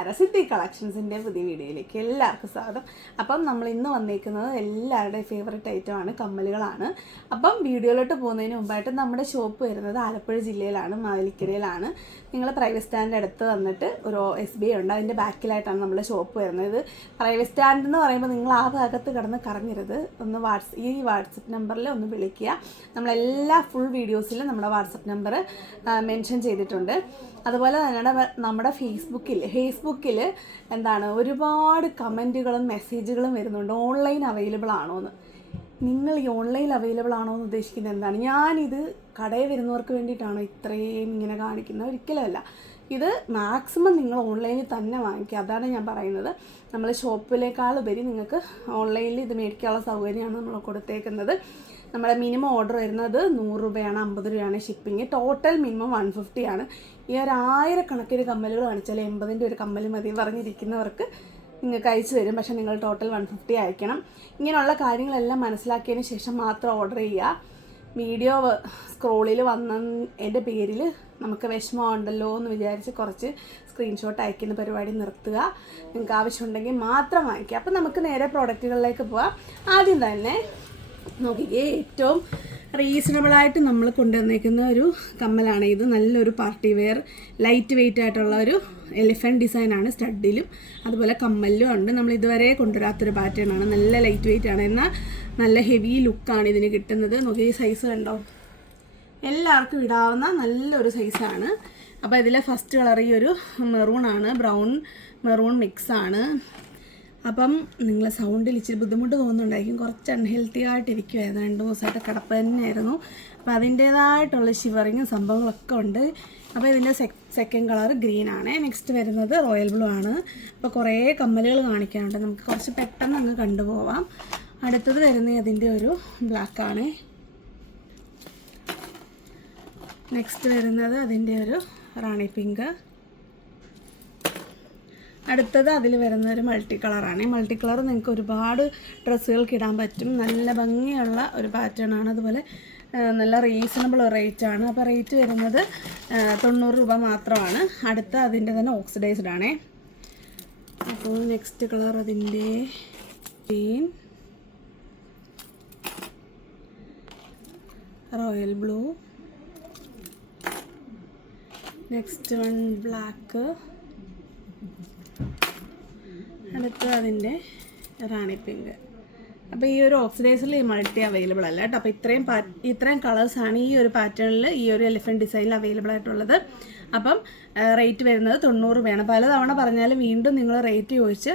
നമസ്കാരം, സിദ്ധി കളക്ഷൻസിൻ്റെ പുതിയ വീഡിയോയിലേക്ക് എല്ലാവർക്കും സ്വാഗതം. അപ്പം നമ്മൾ ഇന്ന് വന്നിരിക്കുന്നത് എല്ലാവരുടെയും ഫേവറേറ്റ് ഐറ്റമാണ്, കമ്മലുകളാണ്. അപ്പം വീഡിയോയിലോട്ട് പോകുന്നതിന് മുമ്പായിട്ട് നമ്മുടെ ഷോപ്പ് വരുന്നത് ആലപ്പുഴ ജില്ലയിലാണ്, മാവേലിക്കരയിലാണ്. നിങ്ങൾ പ്രൈവറ്റ് സ്റ്റാൻഡിൻ്റെ അടുത്ത് വന്നിട്ട് ഒരു SBI ഉണ്ട്, അതിൻ്റെ ബാക്കിലായിട്ടാണ് നമ്മുടെ ഷോപ്പ് വരുന്നത്. ഇത് പ്രൈവറ്റ് സ്റ്റാൻഡ് എന്ന് പറയുമ്പോൾ നിങ്ങൾ ആ ഭാഗത്ത് കിടന്ന് കറങ്ങരുത്, ഒന്ന് ഈ വാട്സപ്പ് നമ്പറിൽ ഒന്ന് വിളിക്കുക. നമ്മളെല്ലാ ഫുൾ വീഡിയോസിലും നമ്മുടെ വാട്സപ്പ് നമ്പർ മെൻഷൻ ചെയ്തിട്ടുണ്ട്. അതുപോലെ തന്നെ നമ്മുടെ ഫേസ്ബുക്കിൽ എന്താണ് ഒരുപാട് കമൻറ്റുകളും മെസ്സേജുകളും വരുന്നുണ്ട്, ഓൺലൈൻ അവൈലബിൾ ആണോ എന്ന്. നിങ്ങൾ ഈ ഓൺലൈൻ അവൈലബിൾ ആണോ എന്ന് ഉദ്ദേശിക്കുന്നത് എന്താണ്? ഞാനിത് കടയിൽ വരുന്നവർക്ക് വേണ്ടിയിട്ടാണോ ഇത്രയും ഇങ്ങനെ കാണിക്കുന്നത്? ഒരിക്കലുമല്ല. ഇത് മാക്സിമം നിങ്ങൾ ഓൺലൈനിൽ തന്നെ വാങ്ങിക്കുക, അതാണ് ഞാൻ പറയുന്നത്. നമ്മൾ ഷോപ്പിലേക്കാളുപരി നിങ്ങൾക്ക് ഓൺലൈനിൽ ഇത് മേടിക്കാനുള്ള സൗകര്യമാണ് നമ്മൾ കൊടുത്തേക്കുന്നത്. നമ്മുടെ മിനിമം ഓർഡർ വരുന്നത് 100 രൂപയാണ്, 50 രൂപയാണ് ഷിപ്പിംഗ്. ടോട്ടൽ മിനിമം 150 ആണ്. ഈ 1000 കണക്കിന് കമ്മലുകൾ കാണിച്ചാൽ 80ൻ്റെ ഒരു കമ്മൽ മതി പറഞ്ഞിരിക്കുന്നവർക്ക് നിങ്ങൾക്ക് അയച്ചു തരും. പക്ഷേ നിങ്ങൾ ടോട്ടൽ 150 അയക്കണം. ഇങ്ങനെയുള്ള കാര്യങ്ങളെല്ലാം മനസ്സിലാക്കിയതിന് ശേഷം മാത്രം ഓർഡർ ചെയ്യുക. വീഡിയോ സ്ക്രോളിൽ വന്നതിൻ്റെ പേരിൽ നമുക്ക് വിഷമമുണ്ടല്ലോ എന്ന് വിചാരിച്ച് കുറച്ച് സ്ക്രീൻഷോട്ട് അയക്കുന്ന പരിപാടി നിർത്തുക. നിങ്ങൾക്ക് ആവശ്യമുണ്ടെങ്കിൽ മാത്രം വാങ്ങിക്കുക. അപ്പം നമുക്ക് നേരെ പ്രോഡക്റ്റുകളിലേക്ക് പോവാം. ആദ്യം തന്നെ നോക്കിക്കേ, ഏറ്റവും റീസണബിളായിട്ട് നമ്മൾ കൊണ്ടുവന്നേക്കുന്ന ഒരു കമ്മലാണ് ഇത്. നല്ലൊരു പാർട്ടി വെയർ ലൈറ്റ് വെയ്റ്റ് ആയിട്ടുള്ള ഒരു എലിഫൻറ്റ് ഡിസൈനാണ്. സ്റ്റഡിലും അതുപോലെ കമ്മലിലും ഉണ്ട്. നമ്മൾ ഇതുവരെ കൊണ്ടുവരാത്തൊരു പാറ്റേൺ ആണ്. നല്ല ലൈറ്റ് വെയ്റ്റ് ആണ്, എന്നാൽ നല്ല ഹെവി ലുക്കാണ് ഇതിന് കിട്ടുന്നത്. നോക്കി, ഈ സൈസ് കണ്ടോ, എല്ലാവർക്കും ഇടാവുന്ന നല്ലൊരു സൈസാണ്. അപ്പോൾ ഇതിലെ ഫസ്റ്റ് കളർ ഈ ഒരു മെറൂണാണ്, ബ്രൗൺ മെറൂൺ മിക്സാണ്. അപ്പം നിങ്ങൾ സൗണ്ടിൽ ഇച്ചിരി ബുദ്ധിമുട്ട് തോന്നുന്നുണ്ടായിരിക്കും, കുറച്ച് അൺഹെൽത്തി ആയിട്ടിരിക്കുമായിരുന്നു. 2 ദിവസമായിട്ട് കിടപ്പ് തന്നെയായിരുന്നു. അപ്പോൾ അതിൻ്റേതായിട്ടുള്ള ഷിവറിങ്ങും സംഭവങ്ങളൊക്കെ ഉണ്ട്. അപ്പോൾ ഇതിൻ്റെ സെക്കൻഡ് കളർ ഗ്രീനാണ്. നെക്സ്റ്റ് വരുന്നത് റോയൽ ബ്ലൂ ആണ്. അപ്പോൾ കുറേ കമ്മലുകൾ കാണിക്കാനുണ്ട്, നമുക്ക് കുറച്ച് പെട്ടെന്ന് അങ്ങ് കണ്ടുപോവാം. അടുത്തത് വരുന്നത് അതിൻ്റെ ഒരു ബ്ലാക്കാണ്. നെക്സ്റ്റ് വരുന്നത് അതിൻ്റെ ഒരു റാണി പിങ്ക്. അടുത്തത് അതിൽ വരുന്ന ഒരു മൾട്ടി കളറാണ്. മൾട്ടി കളർ നിങ്ങൾക്ക് ഒരുപാട് ഡ്രസ്സുകൾക്ക് ഇടാൻ പറ്റും. നല്ല ഭംഗിയുള്ള ഒരു പാറ്റേൺ ആണ്. അതുപോലെ നല്ല റീസണബിൾ റേറ്റാണ്. അപ്പോൾ റേറ്റ് വരുന്നത് 90 രൂപ മാത്രമാണ്. അടുത്ത അതിൻ്റെ തന്നെ ഓക്സിഡൈസ്ഡ് ആണേ. അപ്പോൾ നെക്സ്റ്റ് കളർ അതിൻ്റെ green, royal blue, next one black, അടുത്ത് അതിൻ്റെ റാണി പിങ്ക്. അപ്പോൾ ഈ ഒരു ഓക്സിഡൈസറിൽ ഈ മൾട്ടി അവൈലബിൾ അല്ല കേട്ടോ. അപ്പോൾ ഇത്രയും കളേഴ്സാണ് ഈ ഒരു പാറ്റേണിൽ ഈ ഒരു എലിഫൻറ്റ് ഡിസൈനിൽ അവൈലബിൾ ആയിട്ടുള്ളത്. അപ്പം റേറ്റ് വരുന്നത് 90 രൂപയാണ്. പലതവണ പറഞ്ഞാലും വീണ്ടും നിങ്ങൾ റേറ്റ് ചോദിച്ച്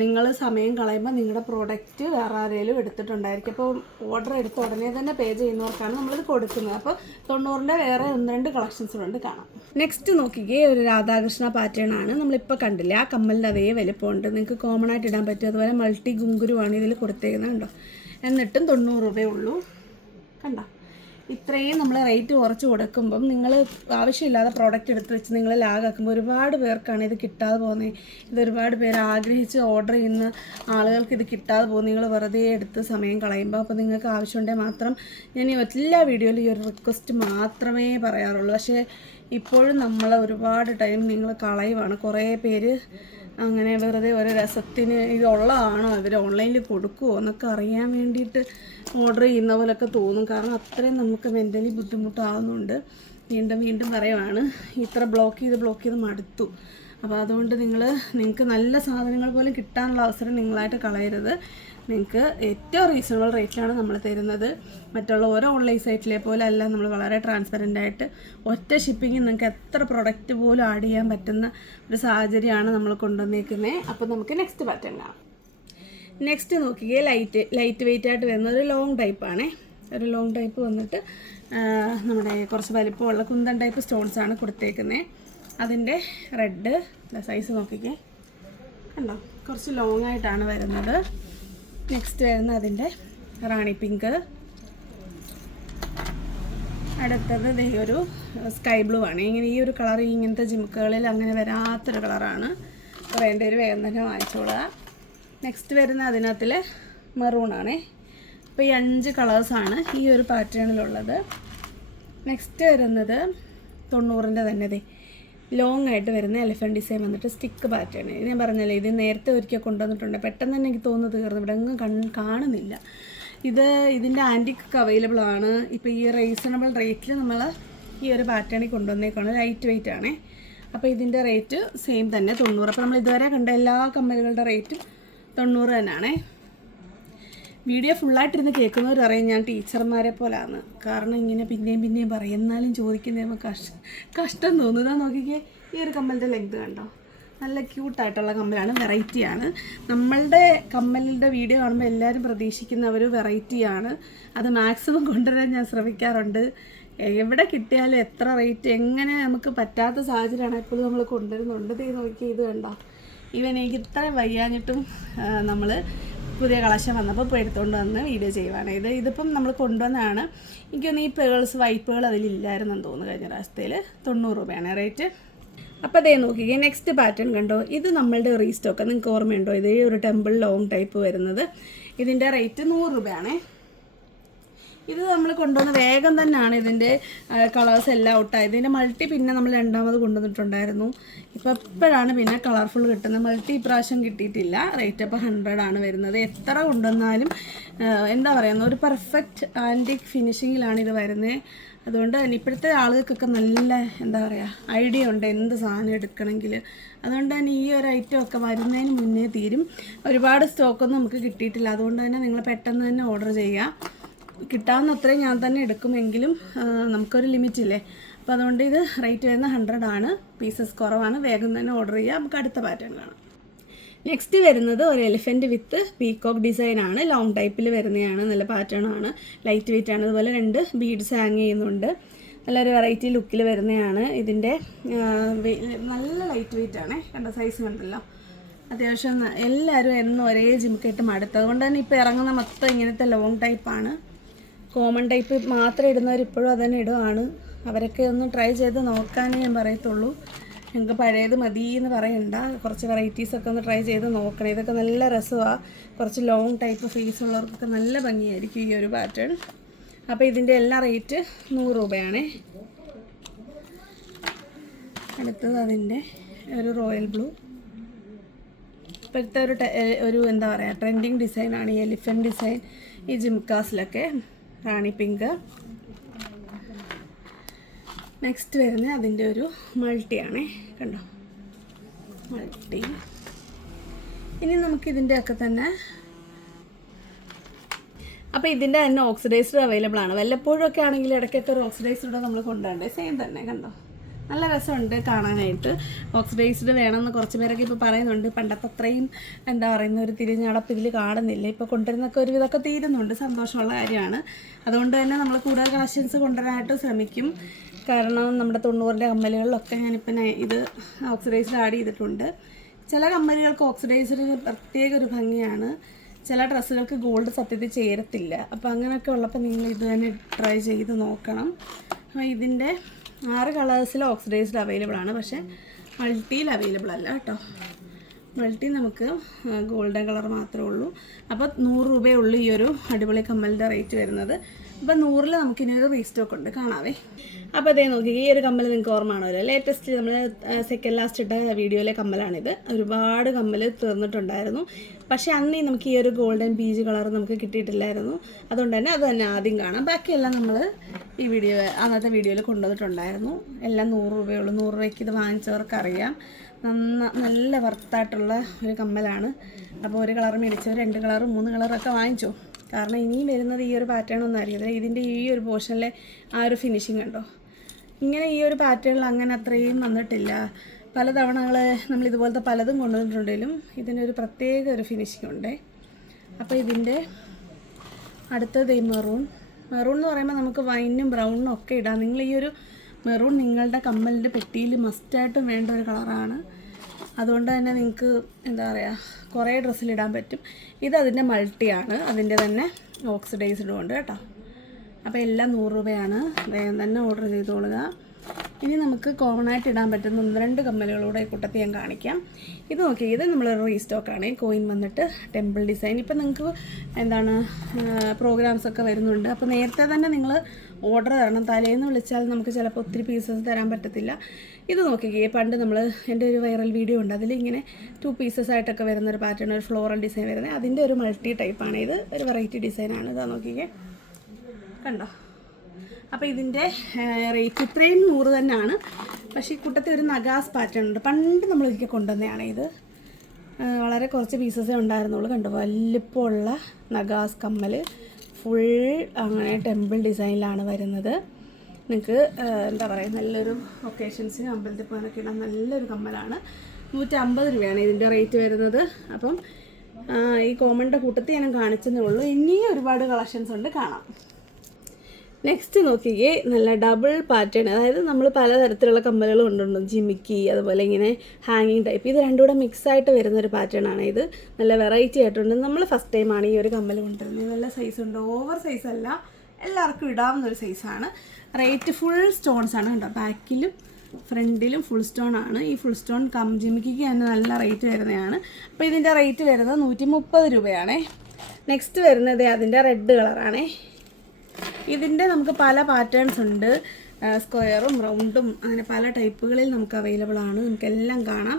നിങ്ങൾ സമയം കളയുമ്പോൾ നിങ്ങളുടെ പ്രോഡക്റ്റ് വേറെ ആരെങ്കിലും എടുത്തിട്ടുണ്ടായിരിക്കും. അപ്പോൾ ഓർഡർ എടുത്ത് ഉടനെ തന്നെ പേ ചെയ്യുന്നവർക്കാണ് നമ്മളിത് കൊടുക്കുന്നത്. അപ്പോൾ 90ൻ്റെ വേറെ 1-2 കളക്ഷൻസുകളുണ്ട്, കാണാം. നെക്സ്റ്റ് നോക്കിക്കേ, ഒരു രാധാകൃഷ്ണ പാറ്റേൺ ആണ്. നമ്മളിപ്പോൾ കണ്ടില്ലേ, ആ കമ്മലിൻ്റെ അതേ വലിപ്പമുണ്ട്, നിങ്ങൾക്ക് കോമൺ ആയിട്ട് ഇടാൻ പറ്റും. അതുപോലെ മൾട്ടി ഗുങ്കുരുവാണ് ഇതിൽ കൊടുത്തേക്കുന്നത്, കണ്ടോ. എന്നിട്ടും 90 രൂപയേ ഉള്ളൂ, കണ്ടോ. ഇത്രയും നമ്മൾ റേറ്റ് കുറച്ച് കൊടുക്കുമ്പം നിങ്ങൾ ആവശ്യമില്ലാതെ പ്രോഡക്റ്റ് എടുത്ത് വെച്ച് നിങ്ങൾ ലാഗാക്കുമ്പോൾ ഒരുപാട് പേർക്കാണ് ഇത് കിട്ടാതെ പോകുന്നത്. ഇത് ഒരുപാട് പേര് ആഗ്രഹിച്ച് ഓർഡർ ചെയ്യുന്ന ആളുകൾക്ക് ഇത് കിട്ടാതെ പോകും. നിങ്ങൾ വെറുതെ എടുത്ത് സമയം കളയുമ്പോൾ. അപ്പോൾ നിങ്ങൾക്ക് ആവശ്യമുണ്ടെങ്കിൽ മാത്രം ഞാൻ എല്ലാ വീഡിയോയിലും ഈ ഒരു റിക്വസ്റ്റ് മാത്രമേ പറയാറുള്ളൂ. പക്ഷേ ഇപ്പോഴും നമ്മൾ ഒരുപാട് ടൈം നിങ്ങൾ കളയുവാണ്. കുറേ പേര് അങ്ങനെ വെറുതെ ഒരു രസത്തിന് ഇതുള്ളതാണോ ഇവർ ഓൺലൈനിൽ കൊടുക്കുമോ എന്നൊക്കെ അറിയാൻ വേണ്ടിയിട്ട് ഓർഡർ ചെയ്യുന്ന പോലൊക്കെ തോന്നും. കാരണം അത്രയും നമുക്ക് മെൻ്റലി ബുദ്ധിമുട്ടാകുന്നുണ്ട്. വീണ്ടും പറയുവാണ്, ഇത്ര ബ്ലോക്ക് ചെയ്ത് മടുത്തു. അപ്പോൾ അതുകൊണ്ട് നിങ്ങൾക്ക് നല്ല സാധനങ്ങൾ പോലും കിട്ടാനുള്ള അവസരം നിങ്ങളായിട്ട് കളയരുത്. നിങ്ങൾക്ക് ഏറ്റവും റീസണബിൾ റേറ്റിലാണ് നമ്മൾ തരുന്നത്. മറ്റുള്ള ഓരോ ഓൺലൈൻ സൈറ്റിലെ പോലെ അല്ല, നമ്മൾ വളരെ ട്രാൻസ്പെറൻ്റായിട്ട് ഒറ്റ ഷിപ്പിങ്ങിൽ നിങ്ങൾക്ക് എത്ര പ്രൊഡക്റ്റ് പോലും ആഡ് ചെയ്യാൻ പറ്റുന്ന ഒരു സാഹചര്യമാണ് നമ്മൾ കൊണ്ടുവന്നേക്കുന്നത്. അപ്പോൾ നമുക്ക് നെക്സ്റ്റ് പാറ്റേൺ കാണാം. നെക്സ്റ്റ് നോക്കിയേ, ലൈറ്റ് വെയ്റ്റ് ആയിട്ട് വരുന്ന ഒരു ലോങ് ടൈപ്പാണേ. ഒരു ലോങ് ടൈപ്പ് വന്നിട്ട് നമ്മുടെ കുറച്ച് വലിപ്പമുള്ള കുന്തൻ ടൈപ്പ് സ്റ്റോൺസാണ് കൊടുത്തേക്കുന്നത്. അതിൻ്റെ റെഡ് സൈസ് നോക്കിക്കേ, കണ്ടോ, കുറച്ച് ലോങ് ആയിട്ടാണ് വരുന്നത്. നെക്സ്റ്റ് വരുന്ന അതിൻ്റെ റാണി പിങ്ക്. അടുത്തത് ഈ ഒരു സ്കൈ ബ്ലൂ ആണ്. ഇങ്ങനെ ഈ ഒരു കളർ ഇങ്ങനത്തെ ജിമുക്കുകളിൽ അങ്ങനെ വരാത്തൊരു കളറാണ്. വേണ്ടൊരു വേഗം തന്നെ വാങ്ങിച്ചോളുക. നെക്സ്റ്റ് വരുന്ന അതിനകത്തിൽ മെറൂണാണേ. അപ്പോൾ ഈ 5 കളേഴ്സാണ് ഈ ഒരു പാറ്റേണിലുള്ളത്. നെക്സ്റ്റ് വരുന്നത് 90ൻ്റെ തന്നെ ലോങ് ആയിട്ട് വരുന്ന എലിഫൻറ്റ് ഡിസൈൻ വന്നിട്ട് സ്റ്റിക്ക് പാറ്റേൺ. ഇത് ഞാൻ പറഞ്ഞല്ലേ, ഇത് നേരത്തെ ഒരിക്കൽ കൊണ്ടുവന്നിട്ടുണ്ട്. പെട്ടെന്ന് തന്നെ എനിക്ക് തോന്നുന്നത് തീർന്നു, ഇവിടെ ഒന്നും കാണുന്നില്ല. ഇതിൻ്റെ ആൻറ്റിക്കൊക്കെ അവൈലബിൾ ആണ്. ഇപ്പോൾ ഈ റീസണബിൾ റേറ്റിൽ നമ്മൾ ഈ ഒരു പാറ്റേണിൽ കൊണ്ടുവന്നേക്കാണ്. ലൈറ്റ് വെയിറ്റ് ആണേ. അപ്പോൾ ഇതിൻ്റെ റേറ്റ് സെയിം തന്നെ 90. അപ്പോൾ നമ്മൾ ഇതുവരെ കണ്ട എല്ലാ കമ്മലുകളുടെ റേറ്റും 90 തന്നെയാണേ. വീഡിയോ ഫുള്ളായിട്ടിരുന്ന് കേൾക്കുന്നവർ അറിയാം ഞാൻ ടീച്ചർമാരെ പോലാണ്. കാരണം ഇങ്ങനെ പിന്നെയും പറയും, എന്നാലും ചോദിക്കുന്നത് നമുക്ക് കഷ്ടം തോന്നുക. നോക്കിക്കേ, ഈ ഒരു കമ്മലിൻ്റെ ലെങ്ത് കണ്ടോ, നല്ല ക്യൂട്ടായിട്ടുള്ള കമ്മലാണ്, വെറൈറ്റിയാണ്. നമ്മളുടെ കമ്മലിൻ്റെ വീഡിയോ കാണുമ്പോൾ എല്ലാവരും പ്രതീക്ഷിക്കുന്ന ഒരു വെറൈറ്റിയാണ്. അത് മാക്സിമം കൊണ്ടുവരാൻ ഞാൻ ശ്രമിക്കാറുണ്ട്. എവിടെ കിട്ടിയാലും എത്ര റേറ്റ് എങ്ങനെ നമുക്ക് പറ്റാത്ത സാഹചര്യമാണ് എപ്പോഴും നമ്മൾ കൊണ്ടുവരുന്നുണ്ട്. നോക്കി ഇത് കണ്ടോ, എനിക്ക് ഇത്രയും വയ്യാഞ്ഞിട്ടും നമ്മൾ പുതിയ കളക്ഷൻ വന്നപ്പോൾ ഇപ്പോൾ എടുത്തുകൊണ്ട് വന്ന് വീഡിയോ ചെയ്യുവാണ്. ഇതിപ്പം നമ്മൾ കൊണ്ടുവന്നതാണ്. എനിക്കൊന്ന് ഈ വൈറ്റ് പേൾ അതിലില്ലായിരുന്നെന്ന് തോന്നുന്നു. കഴിഞ്ഞ പ്രാവശ്യത്തിൽ 90 രൂപയാണ് റേറ്റ്. അപ്പോൾ അതേ നോക്കിക്കേ, നെക്സ്റ്റ് പാറ്റേൺ കണ്ടോ, ഇത് നമ്മളുടെ റീസ്റ്റോക്ക്. നിങ്ങൾക്ക് ഓർമ്മയുണ്ടോ? ഇത് ഒരു ടെമ്പിൾ ലോങ് ടൈപ്പ് വരുന്നത്. ഇതിൻ്റെ റേറ്റ് 100 രൂപയാണേ. ഇത് നമ്മൾ കൊണ്ടുവന്ന വേഗം തന്നെയാണ് ഇതിൻ്റെ കളേഴ്സ് എല്ലാം ഔട്ടായത്. ഇതിൻ്റെ മൾട്ടി പിന്നെ നമ്മൾ രണ്ടാമത് കൊണ്ടുവന്നിട്ടുണ്ടായിരുന്നു. ഇപ്പോഴാണ് പിന്നെ കളർഫുൾ കിട്ടുന്നത്. മൾട്ടി ഇപ്രാവശ്യം കിട്ടിയിട്ടില്ല. റേറ്റ് അപ്പോൾ 100 ആണ് വരുന്നത്. എത്ര കൊണ്ടുവന്നാലും എന്താ പറയുക, ഒരു പെർഫെക്റ്റ് ആൻറ്റിക് ഫിനിഷിങ്ങിലാണ് ഇത് വരുന്നത്. അതുകൊണ്ട് തന്നെ ഇപ്പോഴത്തെ ആളുകൾക്കൊക്കെ നല്ല എന്താ പറയുക ഐഡിയ ഉണ്ട് എന്ത് സാധനം എടുക്കണമെങ്കിൽ. അതുകൊണ്ട് തന്നെ ഈ ഒരു ഐറ്റം ഒക്കെ വരുന്നതിന് മുന്നേ തീരും. ഒരുപാട് സ്റ്റോക്കൊന്നും നമുക്ക് കിട്ടിയിട്ടില്ല. അതുകൊണ്ട് തന്നെ നിങ്ങൾ പെട്ടെന്ന് തന്നെ ഓർഡർ ചെയ്യുക. കിട്ടാവുന്ന അത്രയും ഞാൻ തന്നെ എടുക്കുമെങ്കിലും നമുക്കൊരു ലിമിറ്റ് ഇല്ലേ. അപ്പോൾ അതുകൊണ്ട് ഇത് റേറ്റ് വരുന്ന 100 ആണ്. പീസസ് കുറവാണ്. വേഗം തന്നെ ഓർഡർ ചെയ്യുക. നമുക്ക് അടുത്ത പാറ്റേൺ കാണാം. നെക്സ്റ്റ് വരുന്നത് ഒരു എലിഫൻറ്റ് വിത്ത് പീകോക്ക് ഡിസൈനാണ്. ലോങ് ടൈപ്പിൽ വരുന്നതാണ്. നല്ല പാറ്റേൺ ആണ്. ലൈറ്റ് വെയിറ്റ് ആണ്. അതുപോലെ 2 ബീഡ്സ് ഹാങ് ചെയ്യുന്നുണ്ട്. നല്ലൊരു വെറൈറ്റി ലുക്കിൽ വരുന്നതാണ്. ഇതിൻ്റെ നല്ല ലൈറ്റ് വെയിറ്റ് ആണ്. കണ്ട സൈസ് കണ്ടല്ലോ. അത്യാവശ്യം എല്ലാവരും എന്നും ഒരേ ജിമുക്കായിട്ട് മടുത്തത്. അതുകൊണ്ട് തന്നെ ഇപ്പോൾ ഇറങ്ങുന്ന മൊത്തം ഇങ്ങനത്തെ ലോങ് ടൈപ്പാണ്. കോമൺ ടൈപ്പ് മാത്രം ഇടുന്നവർ ഇപ്പോഴും അതന്നെ ഇടുകയാണ്. അവരൊക്കെ ഒന്ന് ട്രൈ ചെയ്ത് നോക്കാനേ ഞാൻ പറയത്തുള്ളൂ. ഞങ്ങൾക്ക് പഴയത് മതി എന്ന് പറയണ്ട. കുറച്ച് വെറൈറ്റീസൊക്കെ ഒന്ന് ട്രൈ ചെയ്ത് നോക്കണം. ഇതൊക്കെ നല്ല രസമാണ്. കുറച്ച് ലോങ് ടൈപ്പ് ഫേസ് ഉള്ളവർക്കൊക്കെ നല്ല ഭംഗിയായിരിക്കും ഈ ഒരു പാറ്റേൺ. അപ്പോൾ ഇതിൻ്റെ എല്ലാ റേറ്റ് 100 രൂപയാണേ. അടുത്തത് അതിൻ്റെ ഒരു റോയൽ ബ്ലൂ. ഇപ്പോഴത്തെ ഒരു എന്താ പറയുക ട്രെൻഡിങ് ഡിസൈനാണ് ഈ എലിഫൻറ്റ് ഡിസൈൻ. ഈ ജിംകാസിലൊക്കെ റാണി പിങ്ക്. നെക്സ്റ്റ് വരുന്നത് അതിൻ്റെ ഒരു മൾട്ടിയാണേ. കണ്ടോ, മൾട്ടി. ഇനി നമുക്കിതിൻ്റെ ഒക്കെ തന്നെ അപ്പോൾ ഇതിൻ്റെ തന്നെ ഓക്സിഡൈസ്ഡ് അവൈലബിൾ ആണ്. വല്ലപ്പോഴും ഒക്കെ ആണെങ്കിൽ ഇടയ്ക്കൊക്കെ ഒരു ഓക്സിഡൈസ്ഡ് നമ്മൾ കൊണ്ടുപോകണ്ടേ. സെയിം തന്നെ കണ്ടോ, നല്ല രസമുണ്ട് കാണാനായിട്ട്. ഓക്സിഡൈസ്ഡ് വേണമെന്ന് കുറച്ച് പേരൊക്കെ ഇപ്പോൾ പറയുന്നുണ്ട്. പണ്ടത്തെ അത്രയും എന്താ പറയുന്ന ഒരു തിരിഞ്ഞടപ്പ് ഇതിൽ കാണുന്നില്ല. ഇപ്പോൾ കൊണ്ടുവരുന്നൊക്കെ ഒരു ഇതൊക്കെ തീരുന്നുണ്ട്. സന്തോഷമുള്ള കാര്യമാണ്. അതുകൊണ്ട് തന്നെ നമ്മൾ കൂടുതൽ കളക്ഷൻസ് കൊണ്ടുവരാനായിട്ട് ശ്രമിക്കും. കാരണം നമ്മുടെ 90ൻ്റെ കമ്മലുകളിലൊക്കെ ഞാനിപ്പോൾ ഇത് ഓക്സിഡൈസ്ഡ് ആഡ് ചെയ്തിട്ടുണ്ട്. ചില കമ്മലുകൾക്ക് ഓക്സിഡൈസ്ഡ് പ്രത്യേക ഒരു ഭംഗിയാണ്. ചില ഡ്രസ്സുകൾക്ക് ഗോൾഡ് സത്യത്തിൽ ചേരത്തില്ല. അപ്പോൾ അങ്ങനെയൊക്കെ ഉള്ളപ്പോൾ നിങ്ങൾ ഇത് തന്നെ ട്രൈ ചെയ്ത് നോക്കണം. അപ്പോൾ ഇതിൻ്റെ 6 കളേഴ്സിൽ ഓക്സിഡൈസ്ഡ് അവൈലബിൾ ആണ്. പക്ഷേ മൾട്ടിയിൽ അവൈലബിൾ അല്ല കേട്ടോ. മൾട്ടി നമുക്ക് ഗോൾഡൻ കളർ മാത്രമേ ഉള്ളൂ. അപ്പോൾ 100 രൂപയേ ഉള്ളൂ ഈ ഒരു അടിപൊളി കമ്മലിൻ്റെ റേറ്റ് വരുന്നത്. അപ്പോൾ 100-ൽ നമുക്കിനി ഒരു റീസ്റ്റോക്ക് ഉണ്ട്, കാണാവേ. അപ്പോൾ അതേ നോക്കി, ഈ ഒരു കമ്മൽ നിങ്ങൾക്ക് ഓർമ്മയാണല്ലോ. ലേറ്റസ്റ്റ് നമ്മൾ സെക്കൻഡ് ലാസ്റ്റ് ഇട്ട വീഡിയോയിലെ കമ്മലാണിത്. ഒരുപാട് കമ്മൽ തീർന്നിട്ടുണ്ടായിരുന്നു. പക്ഷേ അന്ന് നമുക്ക് ഈ ഒരു ഗോൾഡൻ പീച്ച് കളർ നമുക്ക് കിട്ടിയിട്ടില്ലായിരുന്നു. അതുകൊണ്ട് തന്നെ അത് തന്നെ ആദ്യം കാണാം. ബാക്കിയെല്ലാം നമ്മൾ ഈ അന്നത്തെ വീഡിയോയിൽ കൊണ്ടുവന്നിട്ടുണ്ടായിരുന്നു. എല്ലാം 100 രൂപയുള്ളൂ. 100 രൂപയ്ക്ക് ഇത് വാങ്ങിച്ചവർക്കറിയാം. നല്ല വർത്തായിട്ടുള്ള ഒരു കമ്മലാണ്. അപ്പോൾ ഒരു കളർ മേടിച്ചവർ 2 കളറും 3 കളറൊക്കെ വാങ്ങിച്ചോ. കാരണം ഇനിയും വരുന്നത് ഈ ഒരു പാറ്റേൺ ഒന്നും അറിയില്ല. ഇതിൻ്റെ ഈ ഒരു പോർഷനിലെ ആ ഒരു ഫിനിഷിങ് കണ്ടോ. ഇങ്ങനെ ഈ ഒരു പാറ്റേണിൽ അങ്ങനെ അത്രയും വന്നിട്ടില്ല. പല തവണകൾ നമ്മൾ ഇതുപോലത്തെ പലതും കൊണ്ടുവന്നിട്ടുണ്ടെങ്കിലും ഇതിനൊരു പ്രത്യേക ഒരു ഫിനിഷിംഗ് ഉണ്ട്. അപ്പോൾ ഇതിൻ്റെ അടുത്തത് ഈ മെറൂൺ എന്ന് പറയുമ്പോൾ നമുക്ക് വൈനും ബ്രൗണും ഒക്കെ ഇടാം. നിങ്ങൾ ഈ ഒരു മെറൂൺ നിങ്ങളുടെ കമ്മലിൻ്റെ പെട്ടിയിൽ മസ്റ്റായിട്ടും വേണ്ട ഒരു കളറാണ്. അതുകൊണ്ട് തന്നെ നിങ്ങൾക്ക് എന്താ പറയുക കുറേ ഡ്രസ്സിലിടാൻ പറ്റും. ഇത് അതിൻ്റെ മൾട്ടിയാണ്. അതിൻ്റെ തന്നെ ഓക്സിഡൈസ്ഡും ഉണ്ട് കേട്ടോ. അപ്പോൾ എല്ലാം 100 രൂപയാണ്. വേഗം തന്നെ ഓർഡർ ചെയ്തോളുക. ഇനി നമുക്ക് കോമൺ ആയിട്ട് ഇടാൻ പറ്റുന്ന 1-2 കമ്മലുകളൂടെ കൂട്ടത്തിൽ ഞാൻ കാണിക്കാം. ഇത് നോക്കി, ഇത് നമ്മളൊരു റീസ്റ്റോക്കാണ്. കോയിൻ വന്നിട്ട് ടെമ്പിൾ ഡിസൈൻ. ഇപ്പം നിങ്ങൾക്ക് എന്താണ് പ്രോഗ്രാംസൊക്കെ വരുന്നുണ്ട്. അപ്പോൾ നേരത്തെ തന്നെ നിങ്ങൾ ഓർഡർ തരണം. തലേന്ന് വിളിച്ചാൽ നമുക്ക് ചിലപ്പോൾ ഒത്തിരി പീസസ് തരാൻ പറ്റത്തില്ല. ഇത് നോക്കിക്കേ, പണ്ട് എൻ്റെ ഒരു വൈറൽ വീഡിയോ ഉണ്ട്, അതിലിങ്ങനെ 2 പീസസ് ആയിട്ടൊക്കെ വരുന്നൊരു പാറ്റേൺ, ഒരു ഫ്ലോറൽ ഡിസൈൻ വരുന്നത്, അതിൻ്റെ ഒരു മൾട്ടി ടൈപ്പാണ് ഇത്. ഒരു വെറൈറ്റി ഡിസൈനാണ്. ഇതാ നോക്കിക്കേ, കണ്ടോ. അപ്പോൾ ഇതിൻ്റെ റേറ്റ് ഇത്രയും 100 തന്നെയാണ്. പക്ഷേ ഈ കൂട്ടത്തിൽ ഒരു നഗാസ് പാറ്റേൺ ഉണ്ട്, പണ്ട് നമ്മളൊരിക്കൽ കൊണ്ടുവന്നതാണ് ഇത്. വളരെ കുറച്ച് പീസസേ ഉണ്ടായിരുന്നുള്ളൂ. കണ്ടോ, വലിപ്പമുള്ള നഗാസ് കമ്മൽ, ഫുൾ അങ്ങനെ ടെമ്പിൾ ഡിസൈനിലാണ് വരുന്നത്. നിങ്ങൾക്ക് എന്താ പറയുക, നല്ലൊരു ഒക്കേഷൻസിന് അമ്പലത്തിൽ പോകാനൊക്കെ ഇടാൻ നല്ലൊരു കമ്മലാണ്. 150 രൂപയാണ് ഇതിൻ്റെ റേറ്റ് വരുന്നത്. അപ്പം ഈ കോമണിൻ്റെ കൂട്ടത്തിൽ ഞാൻ കാണിച്ചതേ ഉള്ളൂ. ഇനിയും ഒരുപാട് കളക്ഷൻസ് ഉണ്ട്, കാണാം. നെക്സ്റ്റ് നോക്കിക്കേ, നല്ല ഡബിൾ പാറ്റേൺ, അതായത് നമ്മൾ പലതരത്തിലുള്ള കമ്മലുകൾ കൊണ്ടുണ്ട്, ജിമിക്കി, അതുപോലെ ഇങ്ങനെ ഹാങ്ങിങ് ടൈപ്പ്. ഇത് രണ്ടും കൂടെ മിക്സായിട്ട് വരുന്നൊരു പാറ്റേൺ ആണ് ഇത്. നല്ല വെറൈറ്റി ആയിട്ടുണ്ട്. നമ്മൾ ഫസ്റ്റ് ടൈമാണ് ഈ ഒരു കമ്മൽ കൊണ്ടുവരുന്നത്. നല്ല സൈസുണ്ട്, ഓവർ സൈസ് അല്ല, എല്ലാവർക്കും ഇടാവുന്നൊരു സൈസാണ്. റേറ്റ് ഫുൾ സ്റ്റോൺസ് ആണ്, കണ്ടോ. ബാക്കിലും ഫ്രണ്ടിലും ഫുൾ സ്റ്റോൺ ആണ്. ഈ ഫുൾ സ്റ്റോൺ ജിമിക്കിക്ക് തന്നെ നല്ല റേറ്റ് വരുന്നതാണ്. അപ്പോൾ ഇതിൻ്റെ റേറ്റ് വരുന്നത് 130 രൂപയാണേ. നെക്സ്റ്റ് വരുന്നത് അതിൻ്റെ റെഡ് കളറാണേ. ഇതിൻ്റെ നമുക്ക് പല പാറ്റേൺസ് ഉണ്ട്, സ്ക്വയറും റൗണ്ടും അങ്ങനെ പല ടൈപ്പുകളിൽ നമുക്ക് അവൈലബിൾ ആണ്. നമുക്കെല്ലാം കാണാം.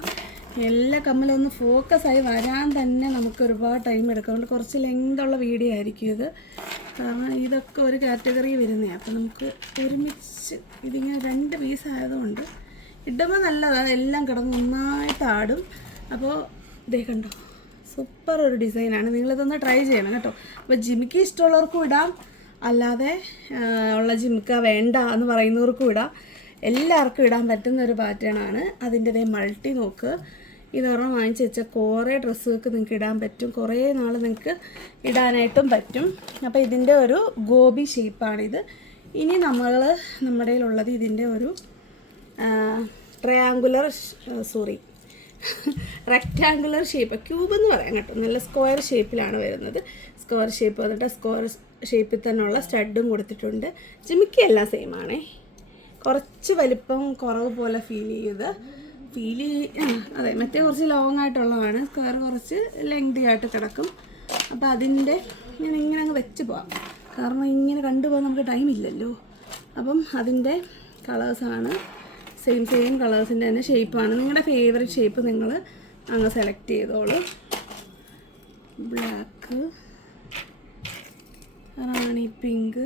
എല്ലാ കമ്മലൊന്ന് ഫോക്കസായി വരാൻ തന്നെ നമുക്ക് ഒരുപാട് ടൈം എടുക്കും. അതുകൊണ്ട് കുറച്ച് ലെങ്തുള്ള വീഡിയോ ആയിരിക്കും ഇത്. കാരണം ഇതൊക്കെ ഒരു കാറ്റഗറി വരുന്നതാണ്. അപ്പോൾ നമുക്ക് ഒരുമിച്ച് ഇതിങ്ങനെ 2 പീസ് ആയതുകൊണ്ട് ഇടുമ്പോൾ നല്ലതാണ്. എല്ലാം കിടന്ന് നന്നായിട്ട് ആടും. അപ്പോൾ ഇതേ കണ്ടോ, സൂപ്പർ ഒരു ഡിസൈനാണ്. നിങ്ങളിതൊന്ന് ട്രൈ ചെയ്യണം കേട്ടോ. അപ്പോൾ ജിമിക്ക് ഇഷ്ടമുള്ളവർക്കും ഇടാം, അല്ലാതെ ഉള്ള ജിമിക്ക വേണ്ട എന്ന് പറയുന്നവർക്കും ഇടാം. എല്ലാവർക്കും ഇടാൻ പറ്റുന്ന ഒരു പാറ്റേൺ ആണ്. അതിൻ്റെ ഇതേ മൾട്ടി നോക്ക്. ഇതൊരെണ്ണം വാങ്ങിച്ച് വെച്ചാൽ കുറേ ഡ്രസ്സുകൾക്ക് നിങ്ങൾക്ക് ഇടാൻ പറ്റും, കുറേ നാൾ നിങ്ങൾക്ക് ഇടാനായിട്ടും പറ്റും. അപ്പോൾ ഇതിൻ്റെ ഒരു ഗോബി ഷേപ്പാണിത്. ഇനി നമ്മുടെ കയ്യിലുള്ളത് ഇതിൻ്റെ ഒരു റെക്റ്റാങ്കുലർ ഷേപ്പ്, ക്യൂബ് എന്ന് പറയാം കേട്ടോ. നല്ല സ്ക്വയർ ഷേപ്പിലാണ് വരുന്നത്. സ്ക്വയർ ഷേപ്പ് വന്നിട്ട് സ്ക്വയർ ഷേപ്പിൽ തന്നെയുള്ള സ്റ്റഡും കൊടുത്തിട്ടുണ്ട്. ജിമിക്കി എല്ലാം സെയിം ആണേ. കുറച്ച് വലിപ്പം കുറവ് പോലെ അതെ, മറ്റേ കുറച്ച് ലോങ് ആയിട്ടുള്ളതാണ്. സ്ക്വയർ കുറച്ച് ലെങ്തി ആയിട്ട് കിടക്കും. അപ്പോൾ അതിൻ്റെ ഇങ്ങനെ അങ്ങ് വെച്ച് പോവാം, കാരണം ഇങ്ങനെ കണ്ടുപോകാൻ നമുക്ക് ടൈം ഇല്ലല്ലോ. അപ്പം അതിൻ്റെ കളേഴ്സാണ് സെയിം കളേഴ്സിൻ്റെ തന്നെ ഷേപ്പാണ്. നിങ്ങളുടെ ഫേവറേറ്റ് ഷേപ്പ് നിങ്ങൾ അങ്ങ് സെലക്ട് ചെയ്തോളൂ. ബ്ലാക്ക്, റാണി പിങ്ക്,